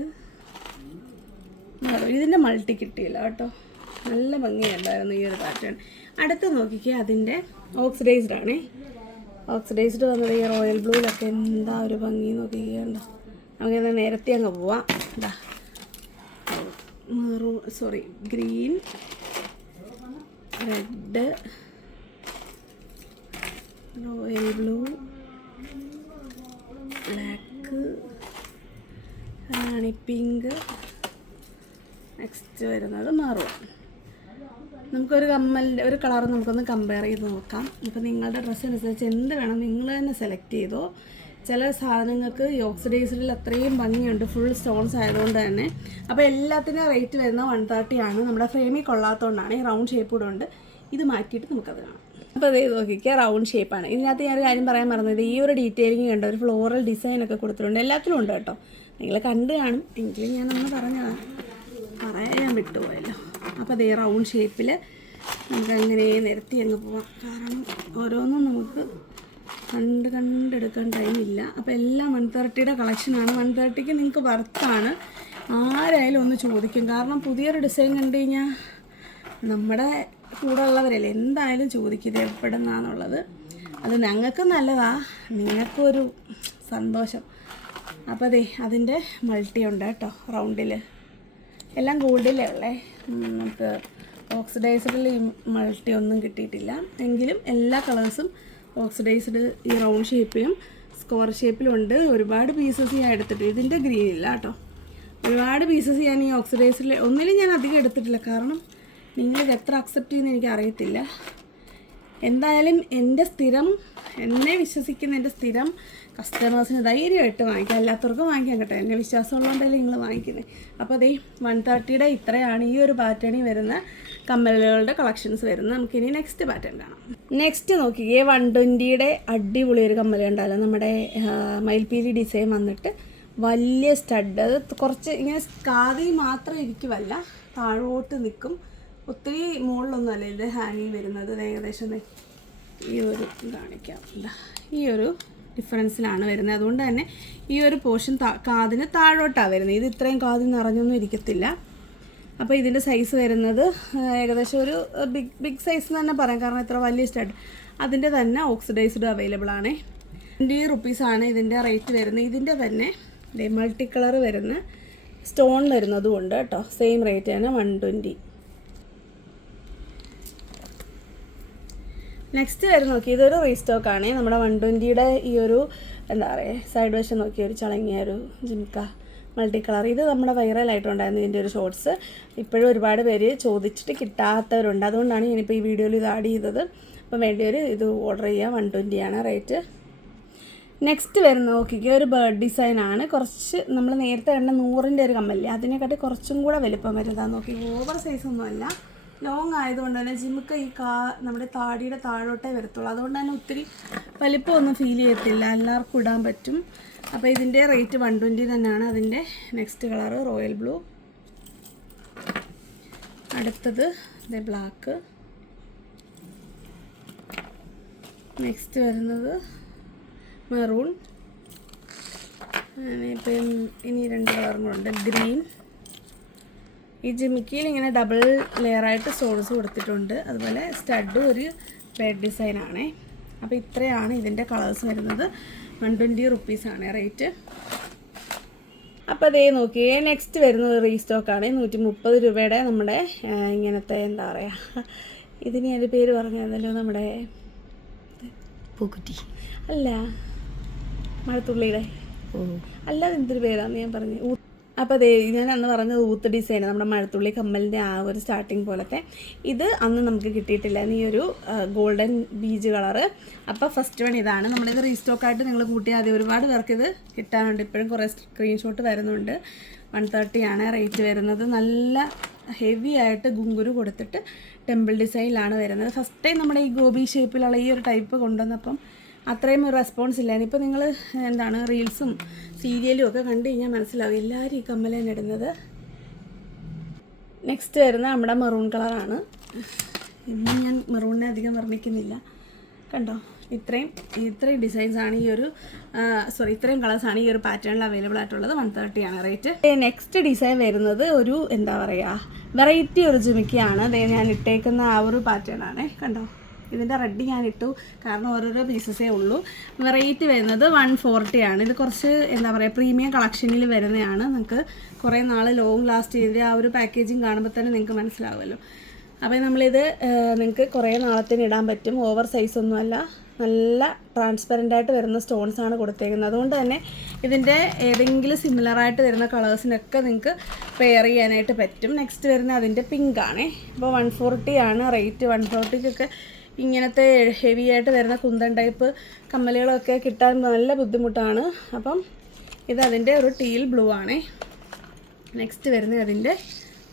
ഇതിൻ്റെ മൾട്ടി കിട്ടിയില്ല കേട്ടോ. നല്ല ഭംഗിയുണ്ടായിരുന്നു ഈ ഒരു പാറ്റേൺ. അടുത്ത് നോക്കിക്കേ, അതിൻ്റെ ഓക്സിഡൈസ്ഡ് ആണേ. ഓക്സിഡൈസ്ഡ് വന്നത് ഈ റോയൽ ബ്ലൂവിലൊക്കെ എന്താ ഒരു ഭംഗി നോക്കിക്കേണ്ടോ. നമുക്ക് നേരത്തെ അങ്ങ് പോവാം. എന്താ green, red, royal blue, black, rani pink, next വരുന്നത് മറൂൺ. നമുക്കൊരു കമ്മലിൻ്റെ ഒരു കളർ നമുക്കൊന്ന് കമ്പയർ ചെയ്ത് നോക്കാം. ഇപ്പോൾ നിങ്ങളുടെ ഡ്രസ്സനുസരിച്ച് എന്ത് വേണം നിങ്ങൾ തന്നെ സെലക്ട് ചെയ്തോ. ചില സാധനങ്ങൾക്ക് ഈ ഓക്സിഡൈസ്ഡിൽ അത്രയും ഭംഗിയുണ്ട്, ഫുൾ സ്റ്റോൺസ് ആയതുകൊണ്ട് തന്നെ. അപ്പോൾ എല്ലാത്തിൻ്റെ റേറ്റ് വരുന്നത് 130 ആണ്. നമ്മുടെ ഫ്രെയിമിൽ കൊള്ളാത്തതുകൊണ്ടാണ്. ഈ റൗണ്ട് ഷേപ്പ് കൂടെ ഉണ്ട്. ഇത് മാറ്റിയിട്ട് നമുക്കത് കാണാം. അപ്പോൾ അതേ നോക്കിക്കുക, റൗണ്ട് ഷേപ്പാണ്. ഇതിനകത്ത് ഞാനൊരു കാര്യം പറയാൻ മറന്നത്, ഈ ഒരു ഡീറ്റെയിലിംഗ് കണ്ട ഒരു ഫ്ലോറൽ ഡിസൈനൊക്കെ കൊടുത്തിട്ടുണ്ട്. എല്ലാത്തിലും ഉണ്ട് കേട്ടോ. നിങ്ങൾ കണ്ടു കാണും, എങ്കിലും ഞാനൊന്ന് പറയാൻ വിട്ടുപോയല്ലോ. അപ്പോൾ അതേ റൗണ്ട് ഷേപ്പിൽ നമുക്കങ്ങനെ നിരത്തി അങ്ങ് പോവാം. കാരണം ഓരോന്നും നമുക്ക് കണ്ടെടുക്കാൻ ടൈമില്ല. അപ്പോൾ എല്ലാം 130യുടെ കളക്ഷനാണ്. 130ക്ക് നിങ്ങൾക്ക് വർത്താണ്. ആരായാലും ഒന്ന് ചോദിക്കും. കാരണം പുതിയൊരു ഡിസൈൻ കണ്ടു കഴിഞ്ഞാൽ നമ്മുടെ കൂടെ ഉള്ളവരല്ലേ എന്തായാലും ചോദിക്കും ഇത് എവിടെ നിന്നാണെന്നുള്ളത്. അത് ഞങ്ങൾക്ക് നല്ലതാണ്, നിങ്ങൾക്കൊരു സന്തോഷം. അപ്പോൾ അതെ, അതിൻ്റെ മൾട്ടി ഉണ്ട് കേട്ടോ. റൗണ്ടിൽ എല്ലാം ഗോൾഡിലേ ഉള്ളേ. നമുക്ക് ഓക്സിഡൈസ്ഡിൽ ഈ മൾട്ടി ഒന്നും കിട്ടിയിട്ടില്ല. എങ്കിലും എല്ലാ കളേഴ്സും ഓക്സിഡൈസ്ഡ് ഈ റൗണ്ട് ഷേപ്പിലും സ്ക്വയർ ഷേപ്പിലും ഉണ്ട്. ഒരുപാട് പീസസ് ഞാൻ എടുത്തിട്ട്, ഇതിൻ്റെ ഗ്രീൻ ഇല്ല കേട്ടോ. ഒരുപാട് പീസസ് ഞാൻ ഈ ഓക്സിഡൈസ്ഡിൽ ഒന്നിലും ഞാൻ അധികം എടുത്തിട്ടില്ല. കാരണം നിങ്ങളിത് എത്ര അക്സെപ്റ്റ് ചെയ്യുമെന്ന് എനിക്ക് അറിയത്തില്ല. എന്തായാലും എന്നെ വിശ്വസിക്കുന്ന എൻ്റെ സ്ഥിരം കസ്റ്റമേഴ്സിന് ധൈര്യമായിട്ട് വാങ്ങിക്കാം. എല്ലാത്തവർക്കും വാങ്ങിക്കാം കേട്ടോ. എന്നെ വിശ്വാസമുള്ളതുകൊണ്ടല്ലേ നിങ്ങൾ വാങ്ങിക്കുന്നത്. അപ്പോൾ അതേ 130യുടെ ഇത്രയാണ് ഈ ഒരു പാറ്റേണിൽ വരുന്ന കമ്മലുകളുടെ കളക്ഷൻസ് വരുന്നത്. നമുക്കിനി നെക്സ്റ്റ് പാറ്റേൺ കാണാം. നെക്സ്റ്റ് നോക്കിക്കേ, 120യുടെ അടിപൊളി ഒരു കമ്മൽ ഉണ്ടല്ലോ. നമ്മുടെ മയിൽപീലി ഡിസൈൻ വന്നിട്ട് വലിയ സ്റ്റഡ്, അത് കുറച്ച് ഇങ്ങനെ കാതി മാത്രം ഇരിക്കുമല്ല, താഴോട്ട് നിൽക്കും. ഒത്തിരി മുകളിലൊന്നുമല്ല ഇത് ഹാങ്ങിങ് വരുന്നത്. ഏകദേശം ഈ ഒരു കാണിക്കാം, ഈ ഒരു ഡിഫറൻസിലാണ് വരുന്നത്. അതുകൊണ്ട് തന്നെ ഈ ഒരു പോർഷൻ കാതിന് താഴോട്ടാണ് വരുന്നത്. ഇത് ഇത്രയും കാതിൽ നിറഞ്ഞൊന്നും ഇരിക്കത്തില്ല. അപ്പോൾ ഇതിൻ്റെ സൈസ് വരുന്നത് ഏകദേശം ഒരു ബിഗ് സൈസ് എന്ന് തന്നെ പറയാം, കാരണം ഇത്ര വലിയ സ്റ്റഡ്. അതിൻ്റെ തന്നെ ഓക്സിഡൈസ്ഡ് അവൈലബിൾ ആണ്. 20 റുപ്പീസാണ് ഇതിൻ്റെ റേറ്റ് വരുന്നത്. ഇതിൻ്റെ തന്നെ മൾട്ടി കളർ വരുന്ന സ്റ്റോൺ വരുന്നതും ഉണ്ട് കേട്ടോ. സെയിം റേറ്റ് തന്നെ 120. നെക്സ്റ്റ് വരും നോക്കി, ഇതൊരു റീസ്റ്റോക്കാണ്. നമ്മുടെ 120യുടെ ഈ ഒരു എന്താ പറയുക സൈഡ് വശം നോക്കി ഒരു ചളങ്ങിയ ഒരു ജിംക്ക മൾട്ടി കളർ. ഇത് നമ്മുടെ വൈറലായിട്ടുണ്ടായിരുന്നു ഇതിൻ്റെ ഒരു ഷോർട്സ്. ഇപ്പോഴും ഒരുപാട് പേര് ചോദിച്ചിട്ട് കിട്ടാത്തവരുണ്ട്. അതുകൊണ്ടാണ് ഞാനിപ്പോൾ ഈ വീഡിയോയിൽ ഇത് ആഡ് ചെയ്തത്. അപ്പം വേണ്ടിയൊരു ഇത് ഓർഡർ ചെയ്യുക. 120 ആണ് റേറ്റ്. നെക്സ്റ്റ് വരുന്ന നോക്കിക്കുക, ഒരു ബേർഡ് ഡിസൈനാണ്. കുറച്ച് നമ്മൾ നേരത്തെ കണ്ട 100ൻ്റെ ഒരു കമ്മല്ലേ, അതിനെക്കാട്ടി കുറച്ചും കൂടെ വലുപ്പം വരുന്നതാണ്. നോക്കി, ഓവർ സൈസൊന്നുമല്ല, ലോങ് ആയതുകൊണ്ട് തന്നെ ജിമുക്ക് ഈ നമ്മുടെ താടിയുടെ താഴോട്ടേ വരത്തുള്ളൂ. അതുകൊണ്ട് തന്നെ ഒത്തിരി വലിപ്പമൊന്നും ഫീൽ ചെയ്യത്തില്ല, എല്ലാവർക്കും ഇടാൻ പറ്റും. അപ്പോൾ ഇതിൻ്റെ റേറ്റ് 120 തന്നെയാണ്. അതിൻ്റെ നെക്സ്റ്റ് കളറ് റോയൽ ബ്ലൂ, അടുത്തത് ബ്ലാക്ക്, നെക്സ്റ്റ് വരുന്നത് മെറൂൺ, ഇപ്പം ഇനി 2 കളറും ഉണ്ട്, ഗ്രീൻ. ഈ ജിമിക്കിയിൽ ഇങ്ങനെ ഡബിൾ ലെയറായിട്ട് സ്റ്റോൺസ് കൊടുത്തിട്ടുണ്ട്. അതുപോലെ സ്റ്റഡും ഒരു ബേഡ് ഡിസൈനാണേ. അപ്പോൾ ഇത്രയാണ് ഇതിൻ്റെ കളേഴ്സ് വരുന്നത്. 120 റുപ്പീസാണ് റേറ്റ്. അപ്പോൾ അതേ നോക്കിയേ, നെക്സ്റ്റ് വരുന്നത് റീസ്റ്റോക്കാണ്. 130 രൂപയുടെ നമ്മുടെ ഇങ്ങനത്തെ എന്താ പറയുക, ഇതിന് എൻ്റെ പേര് പറഞ്ഞതല്ലോ, നമ്മുടെ പൂക്കുറ്റി അല്ല, മഴത്തുള്ളിയുടെ അല്ലാതെ എന്തൊരു പേരാന്ന് ഞാൻ പറഞ്ഞു. അപ്പോൾ അതേ ഞാൻ അന്ന് പറഞ്ഞത് ഊത്ത് ഡിസൈൻ, നമ്മുടെ മഴത്തുള്ളി കമ്മലിൻ്റെ ആ ഒരു സ്റ്റാർട്ടിങ് പോലത്തെ. ഇത് അന്ന് നമുക്ക് കിട്ടിയിട്ടില്ല, ഈ ഒരു ഗോൾഡൻ ബീജ് കളറ്. അപ്പോൾ ഫസ്റ്റ് വൺ ഇതാണ്. നമ്മളിത് റീസ്റ്റോക്കായിട്ട് നിങ്ങൾ കൂട്ടിയാൽ മതി. ഒരുപാട് പേർക്ക് ഇത് കിട്ടാനുണ്ട്. ഇപ്പോഴും കുറേ സ്ക്രീൻഷോട്ട് വരുന്നുണ്ട്. 130 ആണ് റേറ്റ് വരുന്നത്. നല്ല ഹെവി ആയിട്ട് ഗുങ്കുരു കൊടുത്തിട്ട് ടെമ്പിൾ ഡിസൈനിലാണ് വരുന്നത്. ഫസ്റ്റ് ടൈം നമ്മുടെ ഈ ഗോപി ഷേപ്പിലുള്ള ഈ ഒരു ടൈപ്പ് കൊണ്ടുവന്നപ്പം അത്രയും ഒരു റെസ്പോൺസ് ഇല്ലായിരുന്നു. ഇപ്പോൾ നിങ്ങൾ എന്താണ് റീൽസും സീരിയലും ഒക്കെ കണ്ടു കഴിഞ്ഞാൽ മനസ്സിലാവും എല്ലാവരും ഈ കമ്മലാണ് ഇടുന്നത്. നെക്സ്റ്റ് വരുന്ന നമ്മുടെ മെറൂൺ കളറാണ്. ഇന്നും ഞാൻ മെറൂണിനെ അധികം വർണ്ണിക്കുന്നില്ല. കണ്ടോ, ഇത്രയും ഡിസൈൻസാണ് ഈ ഒരു ഇത്രയും കളേഴ്സാണ് ഈ ഒരു പാറ്റേണിൽ അവൈലബിൾ ആയിട്ടുള്ളത്. 130 ആണ് റേറ്റ്. നെക്സ്റ്റ് ഡിസൈൻ വരുന്നത് ഒരു എന്താ പറയുക വെറൈറ്റി ഒരു ജിമിക്കിയാണ്. ഞാൻ ഇട്ടേക്കുന്ന ആ ഒരു പാറ്റേൺ ആണ്. കണ്ടോ, ഇതിൻ്റെ റെഡ് ഞാൻ ഇട്ടു, കാരണം ഓരോരോ പീസസേ ഉള്ളൂ. വെറൈറ്റി വരുന്നത് 140 ആണ്. ഇത് കുറച്ച് എന്താ പറയുക പ്രീമിയം കളക്ഷനിൽ വരുന്നതാണ്. നിങ്ങൾക്ക് കുറേ നാൾ ലോങ് ലാസ്റ്റ് ചെയ്തിട്ട് ആ ഒരു പാക്കേജിങ് കാണുമ്പോൾ തന്നെ നിങ്ങൾക്ക് മനസ്സിലാവുമല്ലോ. അപ്പോൾ നമ്മളിത് നിങ്ങൾക്ക് കുറേ നാളത്തിന് ഇടാൻ പറ്റും. ഓവർ സൈസൊന്നുമല്ല, നല്ല ട്രാൻസ്പെറൻ്റ് ആയിട്ട് വരുന്ന സ്റ്റോൺസാണ് കൊടുത്തേക്കുന്നത്. അതുകൊണ്ട് തന്നെ ഇതിൻ്റെ ഏതെങ്കിലും സിമിലറായിട്ട് വരുന്ന കളേഴ്സിനൊക്കെ നിങ്ങൾക്ക് പെയർ ചെയ്യാനായിട്ട് പറ്റും. നെക്സ്റ്റ് വരുന്ന അതിൻ്റെ പിങ്ക് ആണേ. അപ്പോൾ 140 ആണ് റേറ്റ്. 140ക്കൊക്കെ ഇങ്ങനത്തെ ഹെവി ആയിട്ട് വരുന്ന കുന്തൻ ടൈപ്പ് കമ്മലുകളൊക്കെ കിട്ടാൻ നല്ല ബുദ്ധിമുട്ടാണ്. അപ്പം ഇതതിൻ്റെ ഒരു ടീൽ ബ്ലൂ ആണേ. നെക്സ്റ്റ് വരുന്നത് അതിൻ്റെ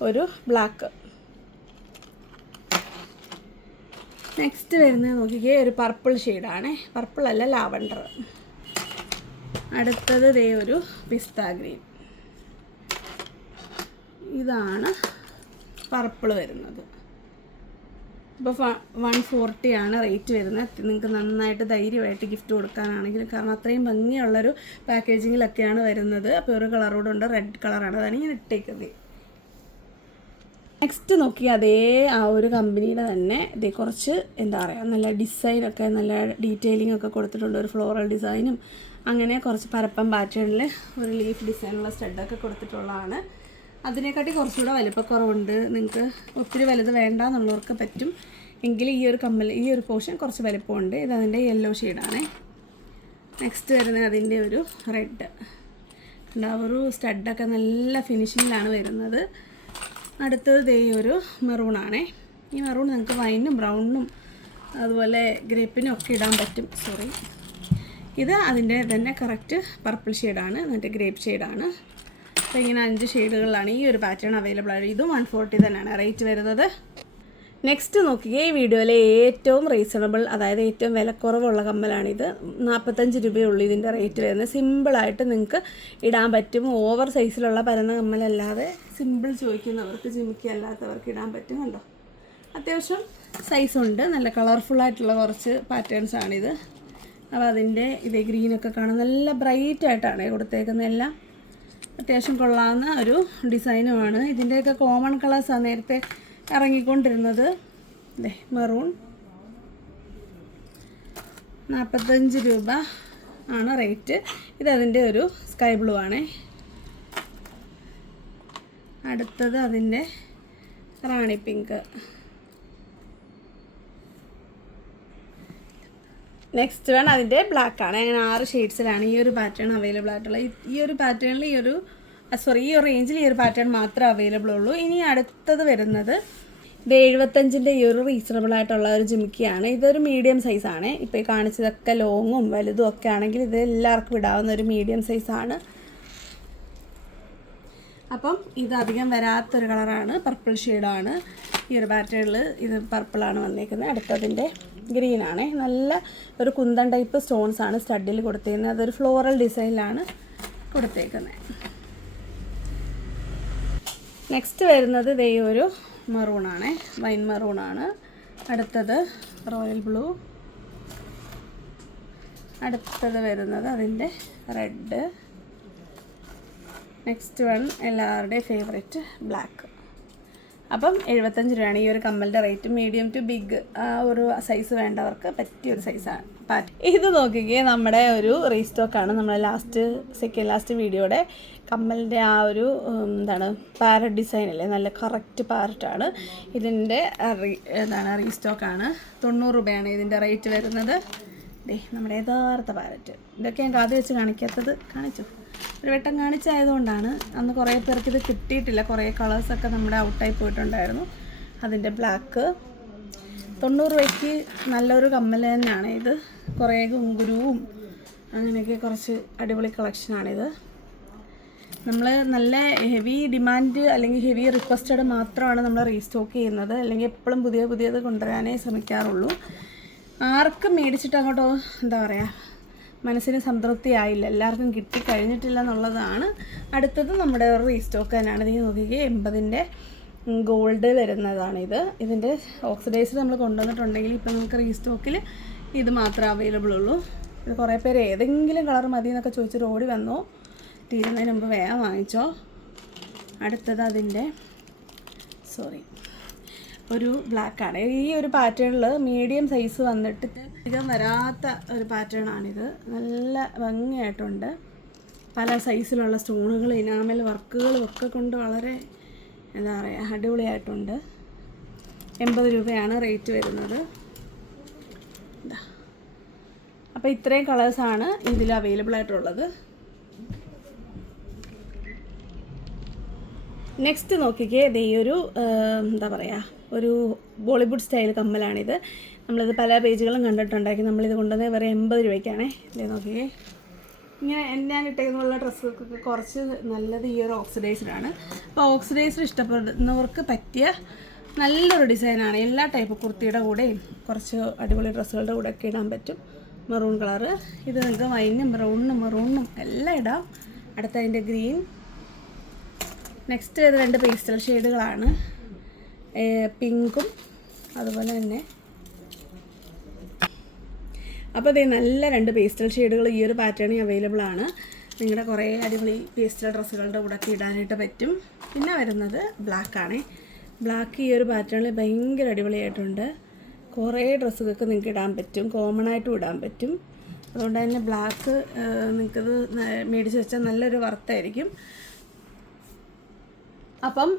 ഒരു ബ്ലാക്ക്. നെക്സ്റ്റ് വരുന്നത് നോക്കിക്കേ, ഒരു പർപ്പിൾ ഷെയ്ഡാണേ. പർപ്പിൾ അല്ല, ലാവണ്ടർ. അടുത്തത് ദേ ഒരു പിസ്ത ഗ്രീൻ. ഇതാണ് പർപ്പിൾ വരുന്നത്. ഇപ്പോൾ 140 ആണ് റേറ്റ് വരുന്നത്. നിങ്ങൾക്ക് നന്നായിട്ട് ധൈര്യമായിട്ട് ഗിഫ്റ്റ് കൊടുക്കാനാണെങ്കിലും, കാരണം അത്രയും ഭംഗിയുള്ളൊരു പാക്കേജിങ്ങിലൊക്കെയാണ് വരുന്നത്. അപ്പോൾ ഒരു കളറോടുണ്ട്, റെഡ് കളറാണ്, അതാണ് ഞാൻ ഇട്ടേക്കുന്നത്. നെക്സ്റ്റ് നോക്കി അതേ ആ ഒരു കമ്പനിയുടെ തന്നെ ഇതേ കുറച്ച് എന്താ പറയുക നല്ല ഡിസൈനൊക്കെ നല്ല ഡീറ്റെയിലിംഗ് ഒക്കെ കൊടുത്തിട്ടുണ്ട്. ഒരു ഫ്ലോറൽ ഡിസൈനും അങ്ങനെ കുറച്ച് പരപ്പം പാറ്റേണിൽ ഒരു ലീഫ് ഡിസൈനുള്ള സ്റ്റഡൊക്കെ കൊടുത്തിട്ടുള്ളതാണ്. അതിനെക്കാട്ടി കുറച്ചുകൂടെ വലിപ്പക്കുറവുണ്ട്. നിങ്ങൾക്ക് ഒത്തിരി വലുത് വേണ്ട എന്നുള്ളവർക്ക് പറ്റും. എങ്കിൽ ഈ ഒരു ഈ ഒരു പോർഷൻ കുറച്ച് വലിപ്പമുണ്ട്. ഇതതിൻ്റെ യെല്ലോ ഷെയ്ഡാണേ. നെക്സ്റ്റ് വരുന്നത് അതിൻ്റെ ഒരു റെഡ്. ഒരു സ്റ്റഡൊക്കെ നല്ല ഫിനിഷിങ്ങിലാണ് വരുന്നത്. അടുത്തത് ദേ ഒരു മെറൂണാണേ. ഈ മെറൂൺ നിങ്ങൾക്ക് വൈനും ബ്രൗണിനും അതുപോലെ ഗ്രേപ്പിനും ഒക്കെ ഇടാൻ പറ്റും. ഇത് അതിൻ്റെ തന്നെ കറക്റ്റ് പർപ്പിൾ ഷെയ്ഡാണ്, എന്നിട്ട് ഗ്രേപ്പ് ഷെയ്ഡാണ്. അപ്പോൾ ഇങ്ങനെ 5 ഷെയ്ഡുകളിലാണ് ഈ ഒരു പാറ്റേൺ അവൈലബിൾ ആണ്. ഇതും 140 തന്നെയാണ് റേറ്റ് വരുന്നത്. നെക്സ്റ്റ് നോക്കിയേ, ഈ വീഡിയോയിലെ ഏറ്റവും റീസണബിൾ, അതായത് ഏറ്റവും വിലക്കുറവുള്ള കമ്മലാണിത്. 45 രൂപയുള്ളൂ ഇതിൻ്റെ റേറ്റ് വരുന്നത്. സിമ്പിളായിട്ട് നിങ്ങൾക്ക് ഇടാൻ പറ്റും. ഓവർ സൈസിലുള്ള പരന്ന കമ്മലല്ലാതെ സിമ്പിൾ ചോദിക്കുന്നവർക്ക്, ജിമിക്കി അല്ലാത്തവർക്ക് ഇടാൻ പറ്റും. കണ്ടോ, അത്യാവശ്യം സൈസുണ്ട്. നല്ല കളർഫുള്ളായിട്ടുള്ള കുറച്ച് പാറ്റേൺസാണിത്. അപ്പോൾ അതിൻ്റെ ഇതേ ഗ്രീനൊക്കെ കാണാൻ നല്ല ബ്രൈറ്റായിട്ടാണ് കൊടുത്തേക്കുന്നത്. എല്ലാം അത്യാവശ്യം കൊള്ളാവുന്ന ഒരു ഡിസൈനുമാണ്. ഇതിൻ്റെയൊക്കെ കോമൺ കളേഴ്സാണ് നേരത്തെ ഇറങ്ങിക്കൊണ്ടിരുന്നത്. അതെ, മെറൂൺ 45 രൂപ ആണ് റേറ്റ്. ഇതതിൻ്റെ ഒരു സ്കൈ ബ്ലൂ ആണേ. അടുത്തത് അതിൻ്റെ റാണി പിങ്ക്. നെക്സ്റ്റ് വൺ അതിൻ്റെ ബ്ലാക്ക് ആണ്. അങ്ങനെ 6 ഷെയ്ഡ്സിലാണ് ഈ ഒരു പാറ്റേൺ അവൈലബിൾ ആയിട്ടുള്ളത്. ഈ ഒരു പാറ്റേണിൽ ഈ ഒരു റേഞ്ചിൽ ഈ ഒരു പാറ്റേൺ മാത്രമേ അവൈലബിൾ ഉള്ളൂ. ഇനി അടുത്തത് വരുന്നത് ഇത് 75ൻ്റെ ഈ ഒരു റീസണബിൾ ആയിട്ടുള്ള ഒരു ജിമിക്കിയാണ്. ഇതൊരു മീഡിയം സൈസാണ്. ഇപ്പോൾ ഈ കാണിച്ചതൊക്കെ ലോങ്ങും വലുതും ഒക്കെ ആണെങ്കിൽ ഇത് എല്ലാവർക്കും ഇടാവുന്ന ഒരു മീഡിയം സൈസാണ്. അപ്പം ഇത് അധികം വരാത്തൊരു കളറാണ്, പർപ്പിൾ ഷെയ്ഡാണ്. ഈ ഒരു പാറ്റേണിൽ ഇത് പർപ്പിളാണ് വന്നേക്കുന്നത്. അടുത്തതിൻ്റെ ഗ്രീനാണ്. നല്ല ഒരു കുന്തൻ ടൈപ്പ് സ്റ്റോൺസാണ് സ്റ്റഡിൽ കൊടുത്തേക്കുന്നത്. അതൊരു ഫ്ലോറൽ ഡിസൈനിലാണ് കൊടുത്തേക്കുന്നത്. നെക്സ്റ്റ് വരുന്നത് ഇതേ ഒരു മെറൂണാണ്, വൈൻ മെറൂണാണ്. അടുത്തത് റോയൽ ബ്ലൂ. അടുത്തത് വരുന്നത് അതിൻ്റെ റെഡ്. നെക്സ്റ്റ് വൺ എല്ലാവരുടെയും ഫേവറേറ്റ് ബ്ലാക്ക്. അപ്പം 75 രൂപയാണ് ഈ ഒരു കമ്മലിൻ്റെ റേറ്റ്. മീഡിയം ടു ബിഗ് ആ ഒരു സൈസ് വേണ്ടവർക്ക് പറ്റിയൊരു സൈസാണ്. ഇത് നോക്കിക്കേ, നമ്മുടെ ഒരു റീസ്റ്റോക്കാണ്. നമ്മൾ സെക്കൻഡ് ലാസ്റ്റ് വീഡിയോയുടെ കമ്മലിൻ്റെ ആ ഒരു പാരറ്റ് ഡിസൈൻ അല്ലേ, നല്ല കറക്റ്റ് പാരറ്റാണ്. ഇതിൻ്റെ റീസ്റ്റോക്കാണ്. 90 രൂപയാണ് ഇതിൻ്റെ റേറ്റ് വരുന്നത്. നമ്മുടെ യഥാർത്ഥ പാരറ്റ്. ഇതൊക്കെ ഞാൻ ആദ്യം വെച്ച് കാണിച്ചു. ഒരു വട്ടം കാണിച്ചായതുകൊണ്ടാണ്. അന്ന് കുറേ പേർക്ക് ഇത് കിട്ടിയിട്ടില്ല. കുറേ കളേഴ്സൊക്കെ നമ്മുടെ ഔട്ടായി പോയിട്ടുണ്ടായിരുന്നു. അതിൻ്റെ ബ്ലാക്ക് 90 രൂപയ്ക്ക് നല്ലൊരു കമ്മൽ തന്നെയാണ് ഇത്. കുറേ ഗുങ്കുരുവും അങ്ങനെയൊക്കെ കുറച്ച് അടിപൊളി കളക്ഷനാണിത്. നമ്മൾ നല്ല ഹെവി ഡിമാൻഡ് അല്ലെങ്കിൽ ഹെവി റിക്വസ്റ്റഡ് മാത്രമാണ് നമ്മൾ റീസ്റ്റോക്ക് ചെയ്യുന്നത്. അല്ലെങ്കിൽ എപ്പോഴും പുതിയത് കൊണ്ടുവരാനേ ശ്രമിക്കാറുള്ളൂ. ആർക്കും മേടിച്ചിട്ട് അങ്ങോട്ടോ മനസ്സിന് സംതൃപ്തിയായില്ല, എല്ലാവർക്കും കിട്ടിക്കഴിഞ്ഞിട്ടില്ല എന്നുള്ളതാണ്. അടുത്തത് നമ്മുടെ ഒരു റീസ്റ്റോക്ക് തന്നെയാണ്. ഇത് നോക്കിക്കേ, 80ൻ്റെ ഗോൾഡ് വരുന്നതാണിത്. ഇതിൻ്റെ ഓക്സിഡൈസ് നമ്മൾ കൊണ്ടുവന്നിട്ടുണ്ടെങ്കിൽ ഇപ്പം നമുക്ക് റീസ്റ്റോക്കിൽ ഇത് മാത്രമേ അവൈലബിൾ ഉള്ളൂ. ഇത് കുറേ പേര് ഏതെങ്കിലും കളർ മതി എന്നൊക്കെ ചോദിച്ചിട്ട് ഓടി വന്നോ, തീരുന്നതിന് മുമ്പ് വേഗം വാങ്ങിച്ചോ. അടുത്തത് അതിൻ്റെ ഒരു ബ്ലാക്കാണ്. ഈ ഒരു പാറ്റേണിൽ മീഡിയം സൈസ് വന്നിട്ട് അധികം വരാത്ത ഒരു പാറ്റേണാണിത്. നല്ല ഭംഗിയായിട്ടുണ്ട്. പല സൈസിലുള്ള സ്റ്റോണുകൾ, ഇനാമൽ വർക്കുകളും ഒക്കെ കൊണ്ട് വളരെ അടിപൊളിയായിട്ടുണ്ട്. 80 രൂപയാണ് റേറ്റ് വരുന്നത്. അപ്പോൾ ഇത്രയും കളേഴ്സാണ് ഇതിൽ അവൈലബിൾ ആയിട്ടുള്ളത്. നെക്സ്റ്റ് നോക്കിക്കേ, ഇത് ഈ ഒരു ഒരു ബോളിവുഡ് സ്റ്റൈൽ കമ്മലാണിത്. നമ്മളിത് പല പേജുകളും കണ്ടിട്ടുണ്ടാക്കി. നമ്മളിത് കൊണ്ടുവന്നത് വേറെ 80 രൂപയ്ക്കാണേ. ഇത് നോക്കിക്കേ, ഇങ്ങനെ ഞാൻ കിട്ടുന്നുള്ള ഡ്രസ്സൊക്കെ കുറച്ച് നല്ലത് ഈ ഒരു ഓക്സിഡൈസ്ഡാണ്. അപ്പോൾ ഓക്സിഡൈസ്ഡ് ഇഷ്ടപ്പെടുന്നവർക്ക് പറ്റിയ നല്ലൊരു ഡിസൈനാണ്. എല്ലാ ടൈപ്പ് കുർത്തിയുടെ കൂടെയും കുറച്ച് അടിപൊളി ഡ്രസ്സുകളുടെ കൂടെ ഒക്കെ ഇടാൻ പറ്റും. Maroon colour. ഇത് നിങ്ങൾക്ക് വൈനും മെറൂണും എല്ലാം ഇടാം. അടുത്തതിൻ്റെ ഗ്രീൻ. നെക്സ്റ്റ് ഇത് 2 പേസ്റ്റൽ ഷെയ്ഡുകളാണ്, പിങ്കും അതുപോലെ തന്നെ. അപ്പോൾ ഇത് നല്ല 2 പേസ്റ്റൽ ഷെയ്ഡുകൾ ഈ ഒരു പാറ്റേണിൽ അവൈലബിൾ ആണ്. നിങ്ങളുടെ കുറേ അടിപൊളി പേസ്റ്റൽ ഡ്രസ്സുകളുടെ കൂടെ ഒക്കെ ഇടാനായിട്ട് പറ്റും. പിന്നെ വരുന്നത് ബ്ലാക്കാണ്. ബ്ലാക്ക് ഈ ഒരു പാറ്റേണിൽ ഭയങ്കര അടിപൊളിയായിട്ടുണ്ട്. കുറേ ഡ്രസ്സുകൾക്ക് നിങ്ങൾക്ക് ഇടാൻ പറ്റും, കോമൺ ആയിട്ടും ഇടാൻ പറ്റും. അതുകൊണ്ട് തന്നെ ബ്ലാക്ക് നിങ്ങൾക്കത് മേടിച്ച് വെച്ചാൽ നല്ലൊരു വർത്തായിരിക്കും. അപ്പം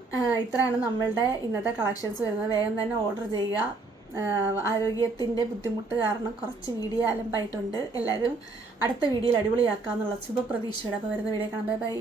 ഇത്രയാണ് നമ്മളുടെ ഇന്നത്തെ കളക്ഷൻസ് വരുന്നത്. വേഗം തന്നെ ഓർഡർ ചെയ്യുക. ആരോഗ്യത്തിൻ്റെ ബുദ്ധിമുട്ട് കാരണം കുറച്ച് വീഡിയോ അലമ്പായിട്ടുണ്ട്. എല്ലാവരും അടുത്ത വീഡിയോയിൽ അടിപൊളിയാക്കാമെന്നുള്ള ശുഭപ്രതീക്ഷയുടെ. അപ്പോൾ വരുന്ന വീഡിയോ കാണാം. ബൈ.